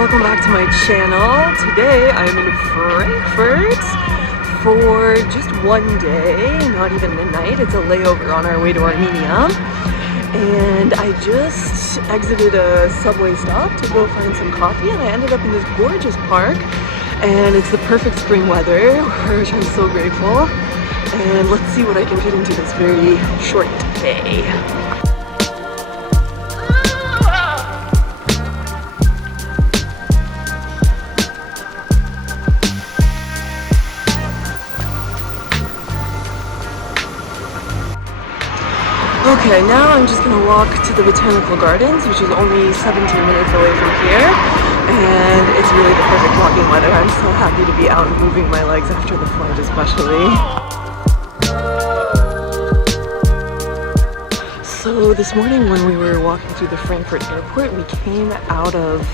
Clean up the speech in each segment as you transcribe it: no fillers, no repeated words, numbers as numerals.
welcome back to my channel. Today I'm in Frankfurt for just one day, not even midnight. It's a layover on our way to Armenia. And I just exited a subway stop to go find some coffee, and I ended up in this gorgeous park. And it's the perfect spring weather, for which I'm so grateful. And let's see what I can fit into this very short day. Okay, now I'm just gonna walk to the botanical gardens, which is only 17 minutes away from here, and it's really the perfect walking weather. I'm so happy to be out and moving my legs after the flight especially. So this morning when we were walking through the Frankfurt airport, we came out of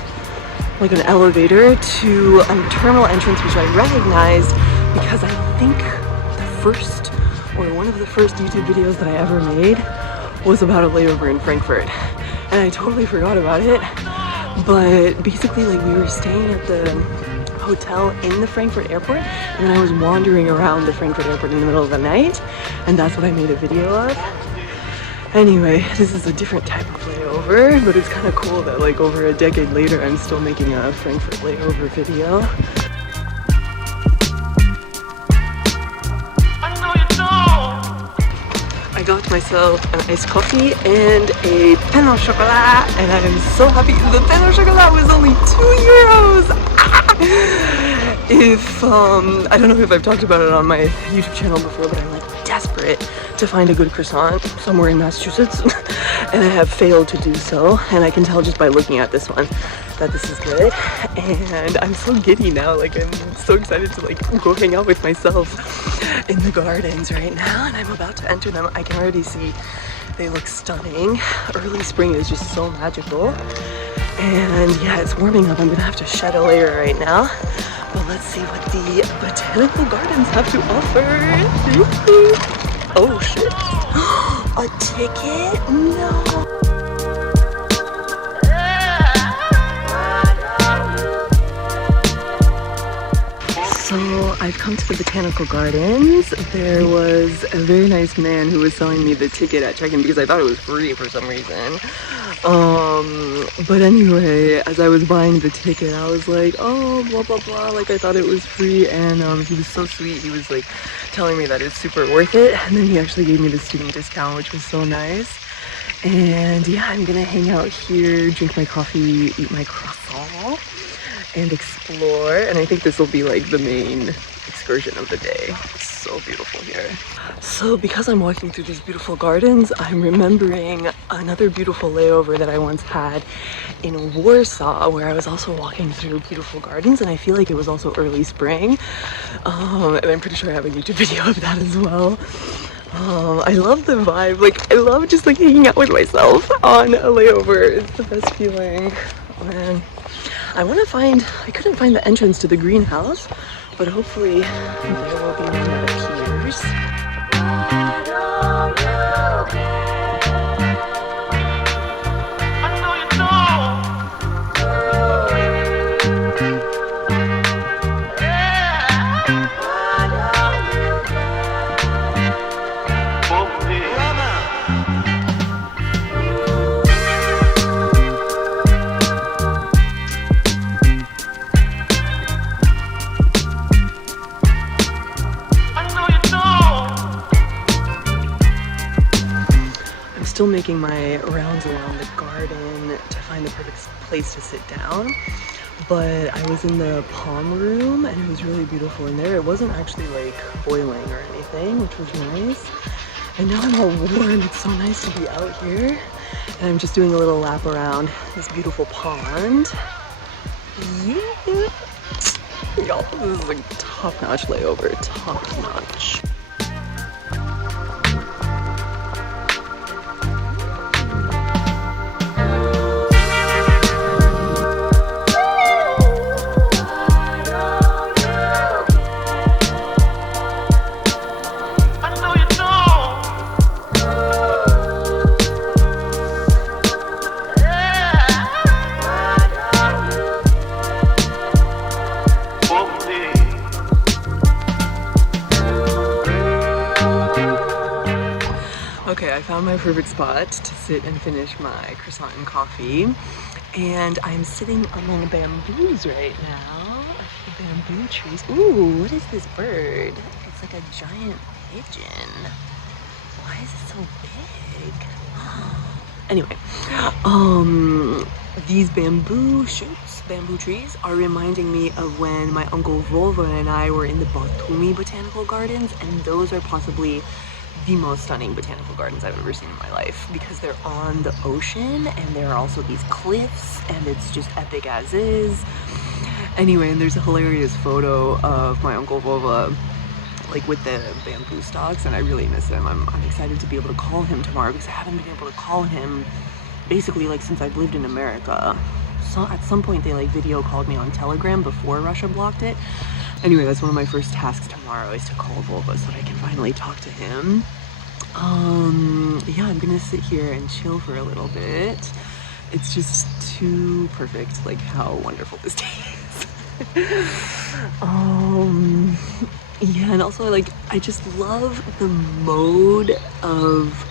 like an elevator to a terminal entrance, which I recognized because I think one of the first YouTube videos that I ever made was about a layover in Frankfurt, and I totally forgot about it. But basically, like, we were staying at the hotel in the Frankfurt airport, and then I was wandering around the Frankfurt airport in the middle of the night, and that's what I made a video of. Anyway, this is a different type of layover, but it's kind of cool that like over a decade later I'm still making a Frankfurt layover video. I got myself an iced coffee and a pain au chocolat, and I am so happy. The pain au chocolat was only €2. I don't know if I've talked about it on my YouTube channel before, but I'm like desperate to find a good croissant somewhere in Massachusetts, and I have failed to do so, and I can tell just by looking at this one that this is good. And I'm so giddy now, like I'm so excited to like go hang out with myself in the gardens right now, and I'm about to enter them. I can already see they look stunning. Early spring is just so magical, and yeah, it's warming up. I'm gonna have to shed a layer right now, but let's see what the botanical gardens have to offer. Oh shit, a ticket? No. So I've come to the botanical gardens. There was a very nice man who was selling me the ticket at check-in because I thought it was free for some reason. But anyway, as I was buying the ticket, I was like, oh, blah, blah, blah. Like, I thought it was free, and he was so sweet. He was like telling me that it's super worth it. And then he actually gave me the student discount, which was so nice. And yeah, I'm gonna hang out here, drink my coffee, eat my croissant, and explore. And I think this will be like the main excursion of the day. It's so beautiful here. So because I'm walking through these beautiful gardens, I'm remembering another beautiful layover that I once had in Warsaw, where I was also walking through beautiful gardens, and I feel like it was also early spring. And I'm pretty sure I have a YouTube video of that as well. I love the vibe. Like, I love just like hanging out with myself on a layover. It's the best feeling. Man, I couldn't find the entrance to the greenhouse, but hopefully there will be one that appears. Still making my rounds around the garden to find the perfect place to sit down, but I was in the palm room and it was really beautiful in there. It wasn't actually like boiling or anything, which was nice. And now I'm all warm. It's so nice to be out here, and I'm just doing a little lap around this beautiful pond. Yeah, y'all, this is like top-notch layover, top-notch. I found my perfect spot to sit and finish my croissant and coffee. And I'm sitting among bamboos right now. The bamboo trees. Ooh, what is this bird? It's like a giant pigeon. Why is it so big? Anyway, these bamboo shoots, bamboo trees, are reminding me of when my uncle Volvo and I were in the Botanical Gardens, and those are possibly the most stunning botanical gardens I've ever seen in my life, because they're on the ocean and there are also these cliffs and it's just epic as is. Anyway, and there's a hilarious photo of my uncle Volvo like with the bamboo stalks, and I really miss him. I'm excited to be able to call him tomorrow because I haven't been able to call him basically like since I've lived in America. So at some point they like video called me on Telegram before Russia blocked it. Anyway, that's one of my first tasks tomorrow, is to call Volvo so that I can finally talk to him. Yeah, I'm gonna sit here and chill for a little bit. It's just too perfect, like how wonderful this day is. Yeah, and also like I just love the mode of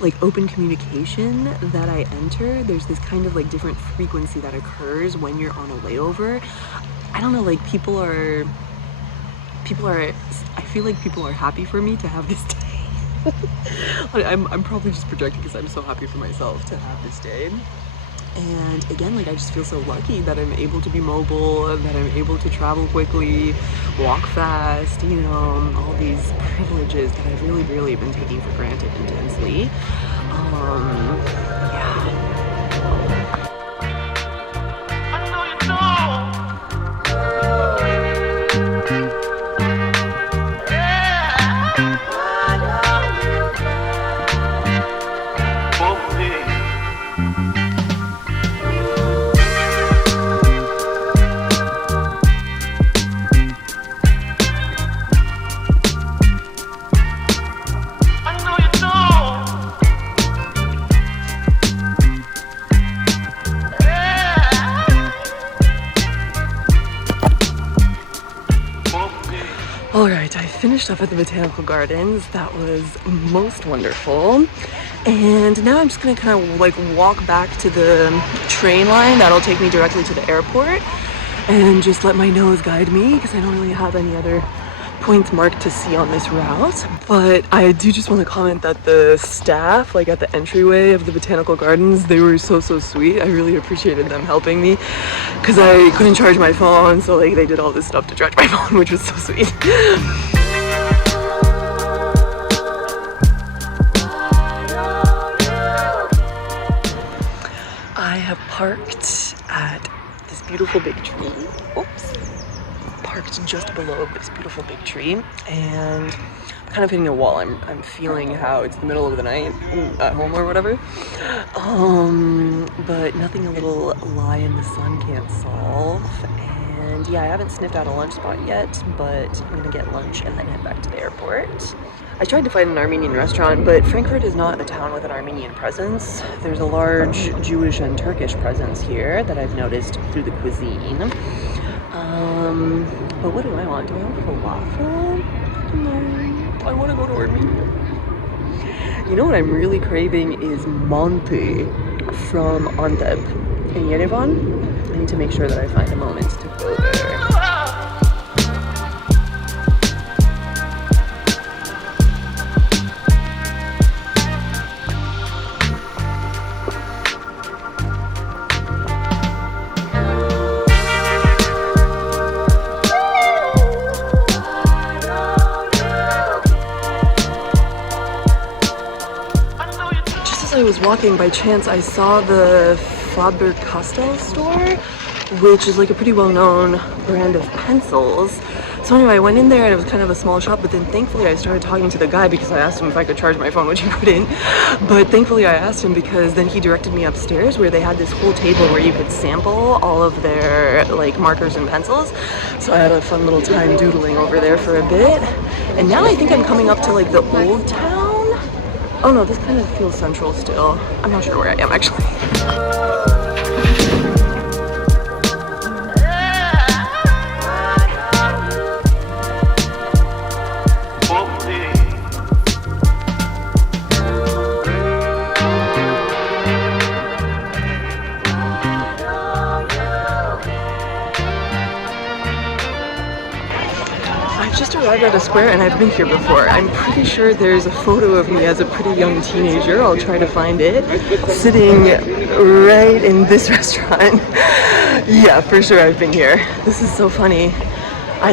like open communication that I enter. There's this kind of like different frequency that occurs when you're on a layover. I don't know, like people are, I feel like people are happy for me to have this day. I'm probably just projecting because I'm so happy for myself to have this day. And again, like I just feel so lucky that I'm able to be mobile, that I'm able to travel quickly, walk fast, you know, all these privileges that I've really been taking for granted intensely. Yeah. Alright, I finished up at the Botanical Gardens. That was most wonderful. And now I'm just gonna kind of like walk back to the train line that'll take me directly to the airport and just let my nose guide me because I don't really have any other points marked to see on this route. But I do just want to comment that the staff, like at the entryway of the Botanical Gardens, they were so sweet. I really appreciated them helping me because I couldn't charge my phone, so like they did all this stuff to charge my phone, which was so sweet. I have parked at this beautiful big tree. Oops. Parked just below this beautiful big tree, and I'm kind of hitting a wall. I'm feeling how it's the middle of the night at home or whatever, but nothing a little lie in the sun can't solve. And yeah, I haven't sniffed out a lunch spot yet, but I'm gonna get lunch and then head back to the airport. I tried to find an Armenian restaurant, but Frankfurt is not a town with an Armenian presence. There's a large Jewish and Turkish presence here that I've noticed through the cuisine. But what do I want? Do I want falafel? No, I want to go to Armenia. You know what I'm really craving is manti from Antep in Yerevan. I need to make sure that I find a moment to go there. I was walking, by chance I saw the Faber-Castell store, which is like a pretty well-known brand of pencils. So anyway, I went in there and it was kind of a small shop, but then thankfully I started talking to the guy because I asked him if I could charge my phone, which he couldn't. But thankfully I asked him because then he directed me upstairs where they had this whole table where you could sample all of their like markers and pencils. So I had a fun little time doodling over there for a bit. And now I think I'm coming up to like the old town. Oh no, this kind of feels central still. I'm not sure where I am actually. just arrived at a square and I've been here before. I'm pretty sure there's a photo of me as a pretty young teenager. I'll try to find it. Sitting right in this restaurant. Yeah, for sure I've been here. This is so funny. I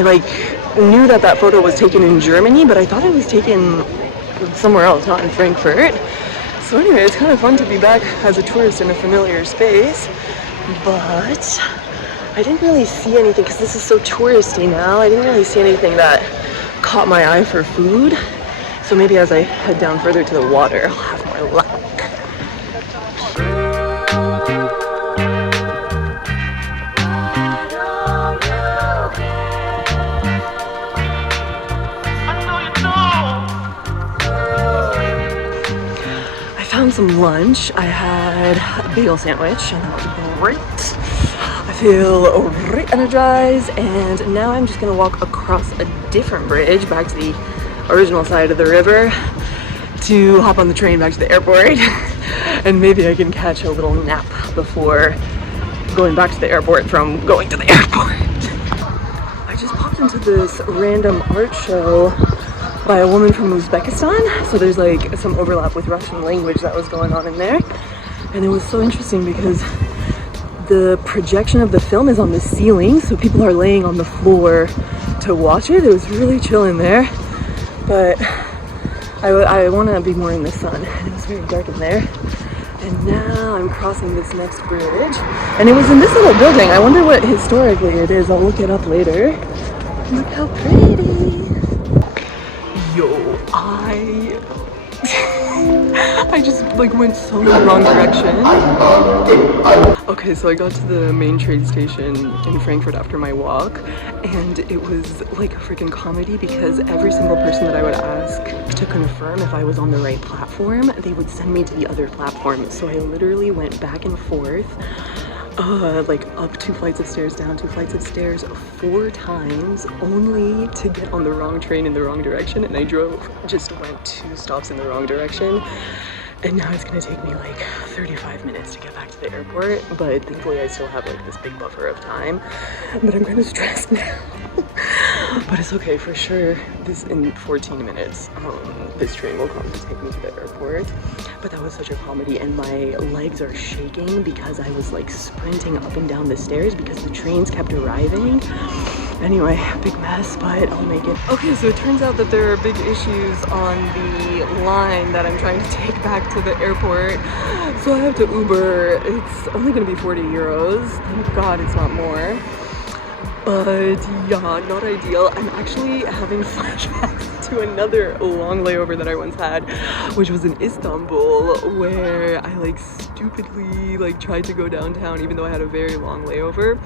knew that photo was taken in Germany, but I thought it was taken somewhere else, not in Frankfurt. So anyway, it's kind of fun to be back as a tourist in a familiar space, but I didn't really see anything because this is so touristy now. I didn't really see anything that caught my eye for food. So maybe as I head down further to the water, I'll have more luck. I found some lunch. I had a bagel sandwich and that was great. I feel re-energized, and now I'm just gonna walk across a different bridge back to the original side of the river to hop on the train back to the airport. And maybe I can catch a little nap before going back to the airport from going to the airport. I just popped into this random art show by a woman from Uzbekistan, so there's like some overlap with Russian language that was going on in there, and it was so interesting because the projection of the film is on the ceiling, so people are laying on the floor to watch it. It was really chill in there, but I want to be more in the sun, and it was very dark in there. And now I'm crossing this next bridge, and it was in this little building. I wonder what historically it is. I'll look it up later. Look how pretty. Yo, I just went so in the wrong direction. Okay, so I got to the main train station in Frankfurt after my walk, and it was like a freaking comedy because every single person that I would ask to confirm if I was on the right platform, they would send me to the other platform. So I literally went back and forth, up 2 flights of stairs, down 2 flights of stairs 4 times, only to get on the wrong train in the wrong direction. And I went 2 stops in the wrong direction. And now it's gonna take me 35 minutes to get back to the airport, but thankfully I still have this big buffer of time. But I'm kind of stressed now. But it's okay, for sure. In 14 minutes, this train will come to take me to the airport. But that was such a comedy, and my legs are shaking because I was sprinting up and down the stairs because the trains kept arriving. Anyway, big mess, but I'll make it. Okay, so it turns out that there are big issues on the line that I'm trying to take back to the airport. So I have to Uber. It's only gonna be 40 euros. Thank God it's not more. But yeah, not ideal. I'm actually having flashbacks to another long layover that I once had, which was in Istanbul, where I stupidly tried to go downtown even though I had a very long layover.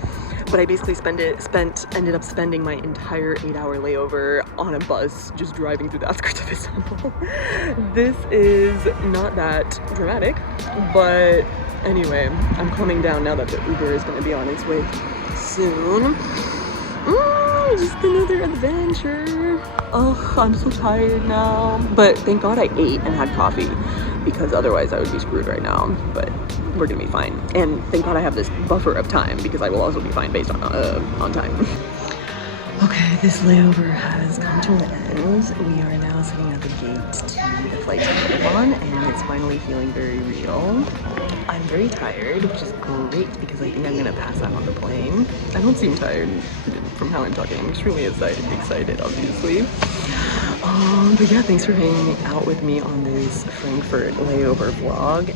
But I basically ended up spending my entire 8-hour layover on a bus just driving through the outskirts of Istanbul. This is not that dramatic, but anyway, I'm calming down now that the Uber is going to be on its way soon. Just another adventure. Oh, I'm so tired now. But thank God I ate and had coffee, because otherwise I would be screwed right now. But we're gonna be fine. And thank God I have this buffer of time, because I will also be fine based on time. Okay, this layover has come to an end. We are now sitting at the gate to the flight to Lebanon, and it's finally feeling very real. I'm very tired, which is great because I think I'm gonna pass out on the plane. I don't seem tired from how I'm talking. I'm extremely excited, obviously. But yeah, thanks for hanging out with me on this Frankfurt layover vlog.